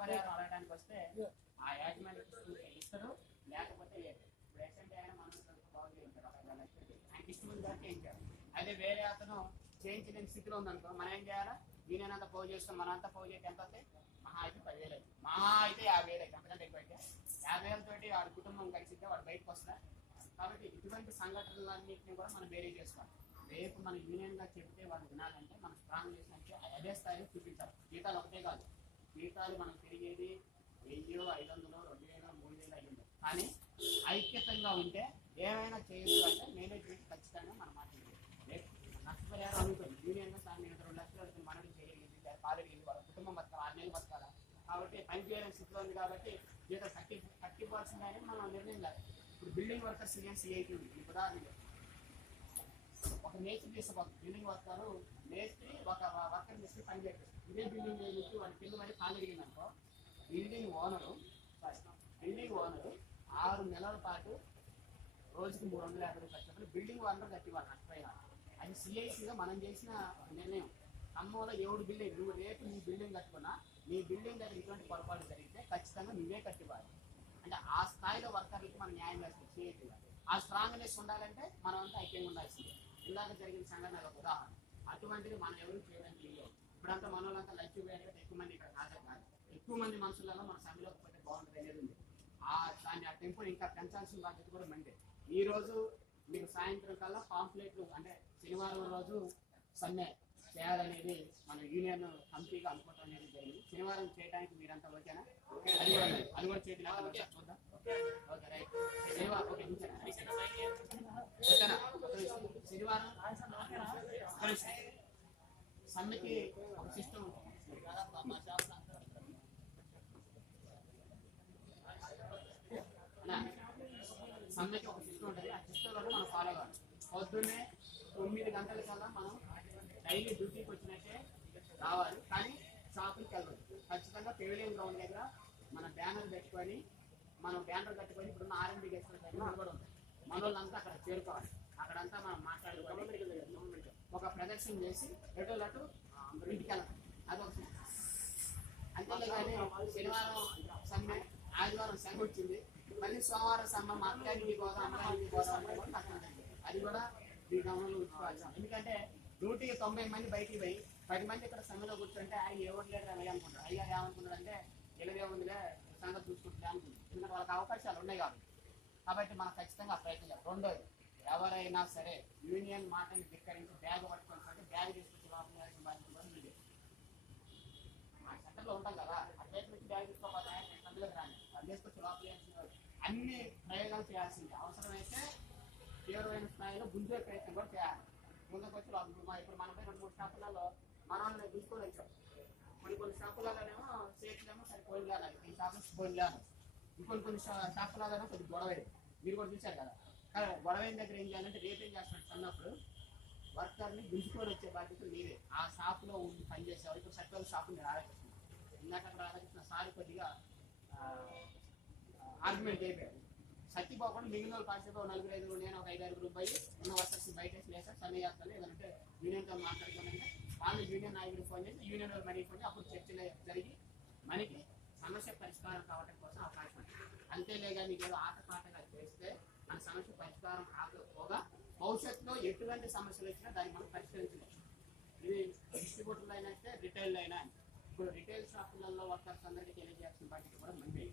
నష్టపరిహారం అడగడానికి వస్తే ఆ యాజమాన్య ఇస్తారు, లేకపోతే ప్రెసెంట్ అయినా మనం బాగు చేయించారు ఆయనకి ఇష్టం ఉంది కాబట్టి చేయించారు. అదే వేరే అతను చేయించలేని స్థితిలో ఉందనుకో మనం ఏం చేయాలా? ఈయనంతా పోగు చేస్తాం, మనంతా పోగు చేసి ఎంత వస్తాయి? మహా అయితే 10,000 అయితే, మహా అయితే 50,000 అయితే, అంతకంటే ఎక్కువ అయితే 50,000 తోటి వాడి కుటుంబం కలిసితే వాడు బయటకు వస్తా. కాబట్టి ఇటువంటి సంఘటనలన్నింటినీ కూడా మనం వేరే చేసుకోవాలి. రేపు మన యూనియన్ గా చెప్తే వాళ్ళు వినాలంటే మనం స్ట్రాంగ్ చేసినట్టే అదే స్థాయిలో చూపించాలి. జీతాలు ఒకటే కాదు, జీతాలు మనం తిరిగేది 1,000, 500, 2,000, 3,000 అయ్యింది. కానీ ఐక్యతంగా ఉంటే ఏమైనా చేయొచ్చు అంటే మేనేజ్మెంట్ ఖచ్చితంగా మనం మాట్లాడాలి. రేపు నష్టపరిహారం అడుగుతుంది యూనియన్ గా, సార్ నేను 2 లక్షలు అడుగుతుంది, మనకి చేయగలిగింది కాలేజీ వాళ్ళ కుటుంబం బతకాలి, 6 నెలలు బతకాలా. కాబట్టి పని చేయలేని స్థితిలో ఉంది కాబట్టి జీతం 30% అనేది మనం నిర్ణయం కాదు. ఇప్పుడు బిల్డింగ్ వర్కర్స్ సిఐటి ఉంది. ఈ ఉదాహరణ ఒక మేస్త్రి తీసుకోవాలి, బిల్డింగ్ వర్కర్ మేస్త్రి ఒక వర్కర్ మేస్త్రి పని చేస్తారు. ఇదే బిల్డింగ్ నుంచి వాడి కింద మరి కాలు ఎరిగిందనుకో, బిల్డింగ్ ఓనరు 6 నెలల పాటు రోజుకి 350 రూపాయలు బిల్డింగ్ ఓనర్ కట్టివ్వాలి నష్టపోయినా. అది సిఐసిగా మనం చేసిన నిర్ణయం. ఖమ్మంలో ఎవడు బిల్డింగ్, నువ్వు రేపు నీ బిల్డింగ్ కట్టుకున్నా నీ బిల్డింగ్ దగ్గర ఇటువంటి పొరపాటు జరిగితే ఖచ్చితంగా నువ్వే కట్టివ్వాలి. అంటే ఆ స్థాయిలో వర్కర్లకి మనం న్యాయం చేస్తాం సిఐసిగా. ఆ స్ట్రాంగ్నెస్ ఉండాలంటే మనం అంతా ఐక్యంగా ఉండాల్సిందే. ఇందాక జరిగిన సంఘటన ఒక ఉదాహరణ. అటువంటిది మనం ఎవరు చేయడానికి లేదు. ఇప్పుడంతా మన వాళ్ళంతా లంచ్ వేయాలంటే ఎక్కువ మంది ఇక్కడ హాజరు కాదు. ఎక్కువ మంది మనుషులలో మన సభలోకి పోతే బాగుంటుంది అనేది ఉంది. దాన్ని ఆ టెంపో ఇంకా పెంచాల్సిన బాధ్యత కూడా మండే. ఈ రోజు మీకు సాయంత్రం కల్లా పాంప్లెట్లు అంటే శనివారం రోజు సమ్మె చేయాలనేది మన యూనియన్ కమిటీగా అనుకోవటం అనేది జరిగింది. శనివారం చేయడానికి మీరంతా ఓకేనా? అది కూడా చేతిలో చూద్దాం. Okay right. శనివారం ఓకే శనివారం సమ్మెకి ఒక సిస్టమ్ సమ్మెకి ఒక సిస్టమ్ ఉంటుంది. ఆ సిస్టంలో మనం ఫాలో కావాలి. పొద్దున్నే 9 గంటల కల్లా మనం డైలీ డ్యూటీకి వచ్చినట్టే రావాలి. కానీ షాపులకి వెళ్ళదు. ఖచ్చితంగా పెవిలియన్ గ్రౌండ్ దగ్గర మన బ్యానర్ కట్టుకొని ఇప్పుడున్న ఆర్ఎండి గెస్ట్ దగ్గర కూడా ఉంది. మన వాళ్ళంతా అక్కడ చేరుకోవాలి. అక్కడంతా మనం మాట్లాడుకోవాలి, ఒక ప్రదర్శన చేసి ఎటు ఇంటికి వెళ్ళాలి. అదొక అంతే. కానీ శనివారం సమ్మె, ఆదివారం సెలవు వచ్చింది, మళ్ళీ సోమవారం సమ్మె మా అక్కడికి పోదాం, అమ్మాయికి పోదాం అది కూడా మీ గమనంలో ఉంచుకోవాలి. ఎందుకంటే డ్యూటీకి 90 మంది బయటికి పోయి 10 మంది ఇక్కడ సమ్మెలో కూర్చుంటే ఆయన ఎవరు లేరు అని అనుకుంటారు. అయ్యారు ఏమనుకుంటారు అంటే ఎలాగే ఉందిలే సంగతి చూసుకుంటుంది అనుకుంటుంది. ఎందుకంటే వాళ్ళకి అవకాశాలు ఉన్నాయి కాబట్టి మనం ఖచ్చితంగా ప్రయత్నం చేయాలి. రెండోది, ఎవరైనా సరే యూనియన్ మాటని ధిక్కరించి బ్యాగ్ పట్టుకొని బ్యాగ్ తీసుకొచ్చి లోపల వేయాల్సిన బాధ్యత కూడా మీదే. ఆ సెంటర్లో ఉంటాం కదా, అట్లయితే నుంచి బ్యాగ్ తీసుకోవాలి, అందులోకి రాని అది తీసుకొచ్చి లోపల వేయాల్సిన అన్ని ప్రయోగాలు చేయాల్సింది. అవసరమైతే తీవ్రమైన స్థాయిలో గుంజే ప్రయత్నం కూడా చేయాలి. ముందుకు వచ్చి ఇప్పుడు మనపై 2-3 షాపులలో మన వాళ్ళని తీసుకొని వచ్చాం. కొన్ని షాపులలోనేమో చేతిలేమో సరే పోయిన కాదు, ఈ షాపులు పోయిన కాదు, కొన్ని షాపులలోనే కొద్దిగా గొడవ. మీరు కూడా చూశారు కదా. గొడవైన దగ్గర ఏం చేయాలంటే రేపు ఏం చేస్తున్నట్టు అన్నప్పుడు వర్కర్ని గుంజుకొని వచ్చే బాధ్యత మీరే. ఆ షాపులో ఉండి పనిచేసేవారు. ఇప్పుడు సత్యాల షాపు మీరు ఆలోచిస్తున్నారు. ఇందాక అక్కడ ఆలోచిస్తున్న సారి కొద్దిగా ఆర్గ్యుమెంట్ అయిపోయారు. సత్తిపోకుండా మిగిలిన వాళ్ళు కాసేపు 4-5 నేను ఒక 5-6 పోయి ఉన్న వర్కర్స్ బయట వేసారు సమ్మె చేస్తాను. ఏదంటే యూనియన్తో మాట్లాడుకోవాలంటే వాళ్ళు యూనియన్ నాయకుడికి ఫోన్ చేసి యూనియన్ వాళ్ళు మనకి ఫోన్ అప్పుడు చర్చలు జరిగి మనకి సమస్య పరిష్కారం కావడం కోసం అవకాశం. అంతేలేగా మీకు ఏదో ఆటపాటగా చేస్తే మన సమస్య పరిష్కారం కాకపోగా భవిష్యత్తులో ఎటువంటి సమస్యలు వచ్చినా దాన్ని మనం పరిష్కరించలేదు. ఇది డిస్ట్రిబ్యూటర్లు అయినా అయితే రిటైల్ అయినా. ఇప్పుడు రిటైల్ షాపులలో వర్కర్స్ అందరికీ తెలియజేయాల్సిన బాధ్యత కూడా మంది.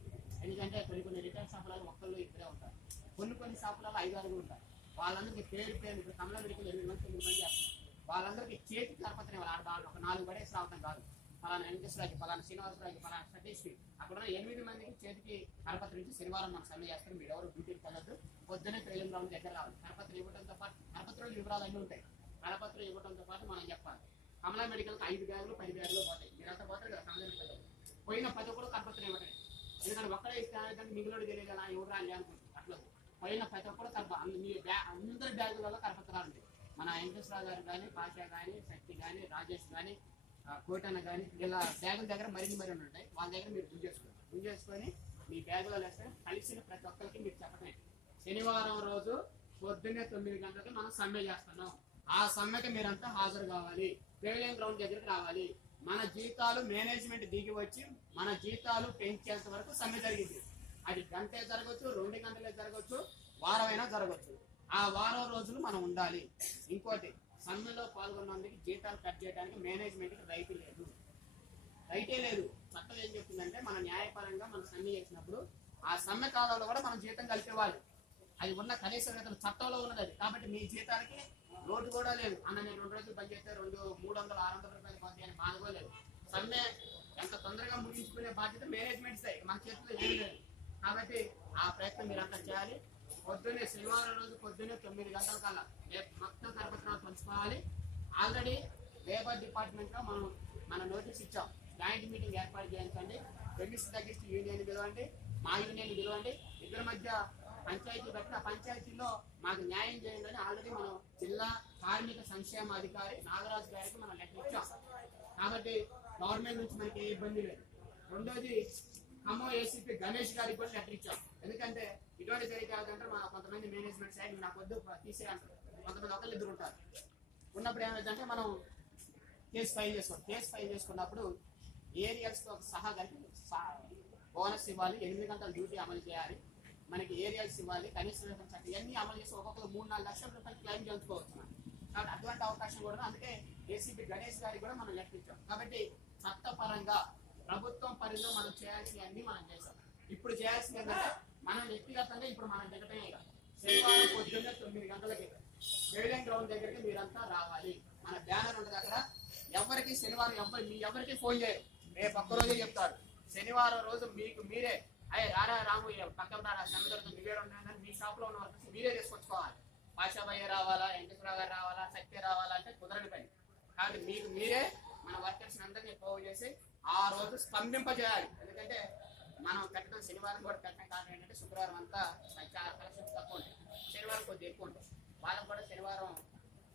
ఎందుకంటే కొన్ని రిటైల్ షాపులలో ఒక్కళ్ళు ఇద్దరే ఉంటారు, కొన్ని షాపులలో 5-6 ఉంటారు. వాళ్ళందరికీ పేరు ఇప్పుడు కమలా మెడికల్ 8 మంది 9 మంది చేస్తారు. వాళ్ళందరికీ చేతి కరపత్రం ఆడదాడు ఒక 4 పడేసి రావడం కాదు. ఫలానా వెంకటేశ్వరరావుకి, ఫలానా శ్రీనివాసరావుకి, ఫలానా సతీష్కి అక్కడ 8 మందికి చేతికి కరపత్రం ఇచ్చి శనివారం మనం సమ్మె చేస్తారు, మీరు ఎవరు డ్యూటీకి వెళ్ళద్దు, పొద్దున్నే ట్రైలింగ్ గ్రౌండ్ దగ్గర రావాలి. కరపత్రం ఇవ్వడంతో పాటు కరపత్రం వివరాలు అన్నీ ఉంటాయి. కరపత్రం ఇవ్వడంతో పాటు మనం చెప్పాలి. కమలా మెడికల్కి 5 బ్యాగులు 10 బ్యాగులు పోతాయి. మీరంతా పోతారు కదా కమలా మెడికల్. పోయిన 10 కూడా కరపత్రం ఇవ్వటం. ఎందుకంటే ఒక్కడే ఇస్తే మిగిలిన తెలియదు కదా ఎవరు రాలి అనుకుంటుంది. అట్లా పోయిన 10 కూడా అందరి బ్యాగులలో కరపత్రాలు ఉంటాయి. మన వెంకటేశ్వరరావు గారు కానీ, పాషా కానీ, శక్తి కానీ, రాజేష్ కానీ, కోటన్న కానీ ఇలా బ్యాగుల దగ్గర మరిన్ని ఉంటాయి. వాళ్ళ దగ్గర మీరు బుక్ చేసుకొని మీ బ్యాగులో వేస్తే కలిసిన ప్రతి ఒక్కరికి మీరు చెప్పటమే. శనివారం రోజు పొద్దున్నే 9 గంటలకు మనం సమ్మె చేస్తున్నాం. ఆ సమ్మెకి మీరంతా హాజరు కావాలి. పెవిలియన్ గ్రౌండ్ దగ్గరికి రావాలి. మన జీతాలు మేనేజ్మెంట్ దిగి వచ్చి మన జీతాలు పెంచేంత వరకు సమ్మె జరిగింది. అది గంటే జరగచ్చు, 2 గంటలే జరగచ్చు, వారమైనా జరగచ్చు. ఆ వారం రోజులు మనం ఉండాలి. ఇంకోటి, సమ్మెలో పాల్గొన్నందుకు జీతాలు కట్ చేయడానికి మేనేజ్మెంట్కి రైతే లేదు. చట్టం ఏం చెప్తుందంటే మన న్యాయపరంగా మనం సమ్మె చేసినప్పుడు ఆ సమ్మె కాలంలో కూడా మనం జీతం కలిపేవాలి. అది ఉన్న కనీస వేతన చట్టంలో ఉన్నది అది. కాబట్టి మీ జీతానికి లోటు కూడా లేదు. అన్న నేను 2 రోజులు పనిచేస్తే 300, 600 రూపాయలు పొంది అని బాధపోలేదు. సమ్మె ఎంత తొందరగా ముగించుకునే బాధ్యత మేనేజ్మెంట్ సైడ్, మన చేతిలో ఏం లేదు. కాబట్టి ఆ ప్రయత్నం మీరంతా చేయాలి. పొద్దున్నే శనివారం రోజు పొద్దున్నే 9 గంటల కల్లా మొత్తం కరపత్రాలు పంచుకోవాలి. ఆల్రెడీ లేబర్ డిపార్ట్మెంట్ లో మన నోటీస్ ఇచ్చాం. జాయింట్ మీటింగ్ ఏర్పాటు చేయించండి. పెమిస్ తగ్గించి యూనియన్ పిలవండి, మా యూనియన్ పిలవండి. ఇద్దరి మధ్య పంచాయతీ పెట్టి ఆ పంచాయతీలో మాకు న్యాయం చేయండి అని ఆల్రెడీ మనం జిల్లా కార్మిక సంక్షేమ అధికారి నాగరాజు గారికి మనం లెటర్ ఇచ్చాం. కాబట్టి గవర్నమెంట్ నుంచి మనకి ఏ ఇబ్బంది లేదు. రెండోది, ఖమ్మం ఏసీపీ గణేష్ గారికి కూడా లెటర్ ఇచ్చాం. ఎందుకంటే ఇటువంటి జరిగేదంటే మా కొంతమంది మేనేజ్మెంట్ సైడ్ నాకు వద్దు తీసేయంటారు, కొంతమంది ఒకళ్ళిద్దరు ఉంటారు. ఉన్నప్పుడు ఏమైందంటే మనం కేసు ఫైల్ చేసుకున్నప్పుడు ఏరియాస్తో సహా కలిపి బోనస్ ఇవ్వాలి, 8 గంటల డ్యూటీ అమలు చేయాలి, మనకి ఏరియాస్ ఇవ్వాలి, కనీస వేతన చట్టం ఇవన్నీ అమలు చేసి ఒక్కొక్కరు 3-4 లక్షల రూపాయలు క్లెయిమ్ చేయించుకోవచ్చు. కాబట్టి అటువంటి అవకాశం కూడా, అందుకే ఏసీపీ గణేష్ గారికి కూడా మనం లెటర్ ఇచ్చాం. కాబట్టి చట్టపరంగా ప్రభుత్వం పరిధిలో మనం చేయాల్సినవన్నీ మనం చేసాం. ఇప్పుడు చేయాల్సింది ఏంటంటే మనం వ్యక్తిగతంగా ఇప్పుడు మనం దిగటమే. శనివారం పొద్దున్నే 9 గంటలకి బెయిలింగ్ గ్రౌండ్ దగ్గరికి మీరంతా రావాలి. మన బ్యానర్ ఉంటుంది అక్కడ. ఎవరికి శనివారం ఎవరికి ఫోన్ చేయరు, రేపు ఒక్కరోజే చెప్తారు. శనివారం రోజు మీకు మీరే రారా రాము పక్కన రారా సమ్మె దొరుకుతుంది మీరే ఉన్నాయని మీ షాప్ లో ఉన్న వర్కర్స్ మీరే తీసుకొచ్చుకోవాలి. పాషాభయ్య రావాలా, వెంకటేశ్వరరావు గారు రావాలా, సత్య రావాలా అంటే కుదరని పని. కాబట్టి మీకు మీరే మన వర్కర్స్ అందరినీ పోగు చేసి ఆ రోజు స్తంభింపజేయాలి. ఎందుకంటే మనం పెట్టడం శనివారం కూడా పెట్టడం కారణం ఏంటంటే శుక్రవారం అంతా కలెక్షన్స్ తక్కువ ఉంటాయి, శనివారం కొద్దిగా ఎక్కువ ఉంటాయి. వాళ్ళకి కూడా శనివారం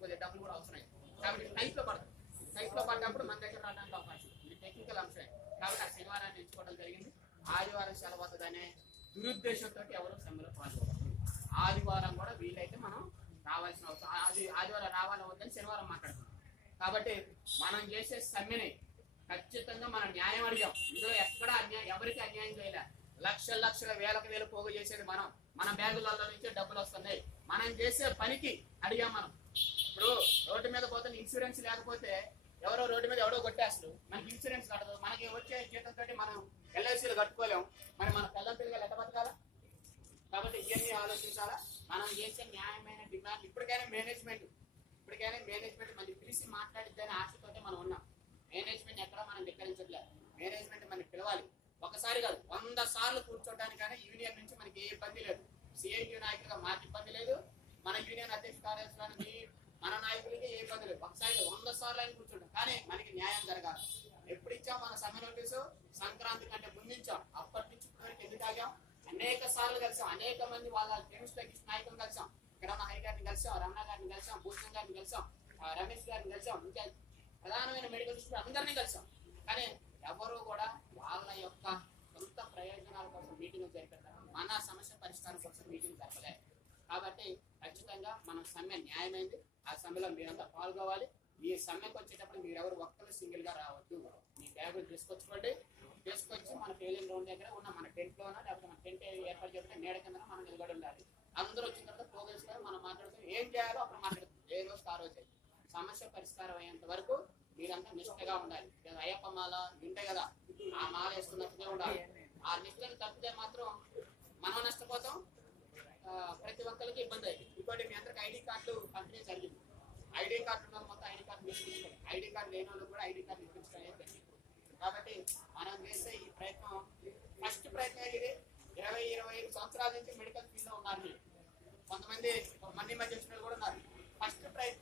కొద్దిగా డబ్బులు కూడా అవసరం. కాబట్టి టైప్లో పడ్డప్పుడు మన దగ్గర రావడానికి అవకాశం ఇది టెక్నికల్ అంశమే. కాబట్టి ఆ శనివారాన్ని ఎంచుకోవడం జరిగింది. ఆదివారం సెలవు అవుతుందనే దురుద్దేశంతో ఎవరు సమ్మెలో పాల్గొనరు. ఆదివారం కూడా వీలైతే మనం రావాల్సిన అవసరం, ఆదివారం రావాలని వద్దని శనివారం మాట్లాడుతున్నాం. కాబట్టి మనం చేసే సమ్మెని ఖచ్చితంగా మనం న్యాయం అడిగాం. ఇందులో ఎక్కడా ఎవరికి అన్యాయం చేయలే. లక్షల వేలకు పోగు చేసేది మనం. మన బ్యాగులలో నుంచే డబ్బులు వస్తున్నాయి. మనం చేసే పనికి అడిగాం మనం. ఇప్పుడు రోడ్డు మీద పోతే ఇన్సూరెన్స్ లేకపోతే ఎవరో రోడ్డు మీద ఎవడో కొట్టేస్తారు, మనకి ఇన్సూరెన్స్ కట్టదు. మనకి వచ్చే జీతంతో మనం ఎల్ఐసీలు కట్టుకోలేము. మరి మన పిల్లల పిల్లలు ఎట్ట బతకాలా? కాబట్టి ఇవన్నీ ఆలోచించాలా. మనం చేసే న్యాయమైన డిమాండ్ ఇప్పటికైనా మేనేజ్మెంట్ మనకి పిలిచి మాట్లాడిద్దని ఆశతోటే మనం ఉన్నాం. మేనేజ్మెంట్ ఎక్కడ మనం ధిక్కరించట్లేదు. మేనేజ్మెంట్ మనకి పిలవాలి. ఒకసారి కాదు 100 సార్లు కూర్చోటానికైనా యూనియన్ నుంచి మనకి ఏ ఇబ్బంది లేదు. సిఐటి నాయకులుగా మాకు ఇబ్బంది లేదు, మన యూనియన్ అధ్యక్ష కార్యదర్శులకి మన నాయకులకి ఏ ఇబ్బంది లేదు. ఒకసారి 100 సార్లు అయినా కూర్చుంటాం. కానీ మనకి న్యాయం జరగాలి. ఎప్పుడు ఇచ్చాం మన సమ్మె నోటీసు? సంక్రాంతి కంటే ముందుంచాం. అప్పటి నుంచి ఇప్పటివరకు ఎందుకు ఆగాం? అనేక సార్లు కలిసాం. అనేక మంది వాళ్ళ ఫ్రెండ్స్ తగ్గించిన నాయకులు కలిసాం. కిరణ్ హరి గారిని కలిసాం, రమణ గారిని కలిసాం, భూషణ్ గారిని కలిసాం, రమేష్ గారిని కలిసాం, ఇంకా ప్రధానమైన మెడికల్ స్టూడెంట్ అందరినీ కలిసాం. కానీ ఎవరు కూడా వాళ్ళ యొక్క సొంత ప్రయోజనాల కోసం మీటింగ్ జరిపారు, మన సమస్య పరిష్కారం కోసం మీటింగ్ జరపలేదు. కాబట్టి ఖచ్చితంగా మనం సమ్మె న్యాయమైంది. ఆ సమ్మెలో మీరంతా పాల్గొవాలి. ఈ సమ్మెకు వచ్చేటప్పుడు మీరెవరు ఒక్కరు సింగిల్ గా రావద్దు. మీ బ్యాగులు తీసుకొచ్చి మన ఫెయిలింగ్ గ్రౌండ్ దగ్గర ఉన్న మన టెంట్ లోనా లేకపోతే మన టెంట్ ఏర్పాటు చేస్తే నీడ కింద మనం నిలబడి ఉండాలి. అందరూ వచ్చిన తర్వాత ప్రోగ్రెస్ గా మనం మాట్లాడుతూ ఏం చేయాలో అప్పుడు మాట్లాడుతుంది. ఏ రోజు ఆ రోజే సమస్య పరిష్కారం అయ్యేంత వరకు మీరంతా నిష్ఠగా ఉండాలి. అయ్యప్ప మాల వింటే కదా, ఆ మాల వేసుకున్నట్టుగా ఉండాలి. ఆ నిష్ఠను తప్పితే మాత్రం మనం నష్టపోతాం, ప్రతి ఒక్కరికి ఇబ్బంది అయింది. ఇంకోటి మీ అందరికి ఐడి కార్డులు పంపిణీ జరిగింది. ఐడి కార్డు ఉన్న మొత్తం ఐడి కార్డు తీసుకుంటారు. ఐడి కార్డు లేని వాళ్ళు కూడా ఐడి కార్డు ఇప్పించడం జరిగింది. కాబట్టి మనం చేసే ఈ ప్రయత్నం ఫస్ట్ ప్రయత్నం ఇది. 20-25 సంవత్సరాల నుంచి మెడికల్ ఫీల్డ్ లో ఉన్నారు. కొంతమంది మధ్య వచ్చిన కూడా ఉన్నారు.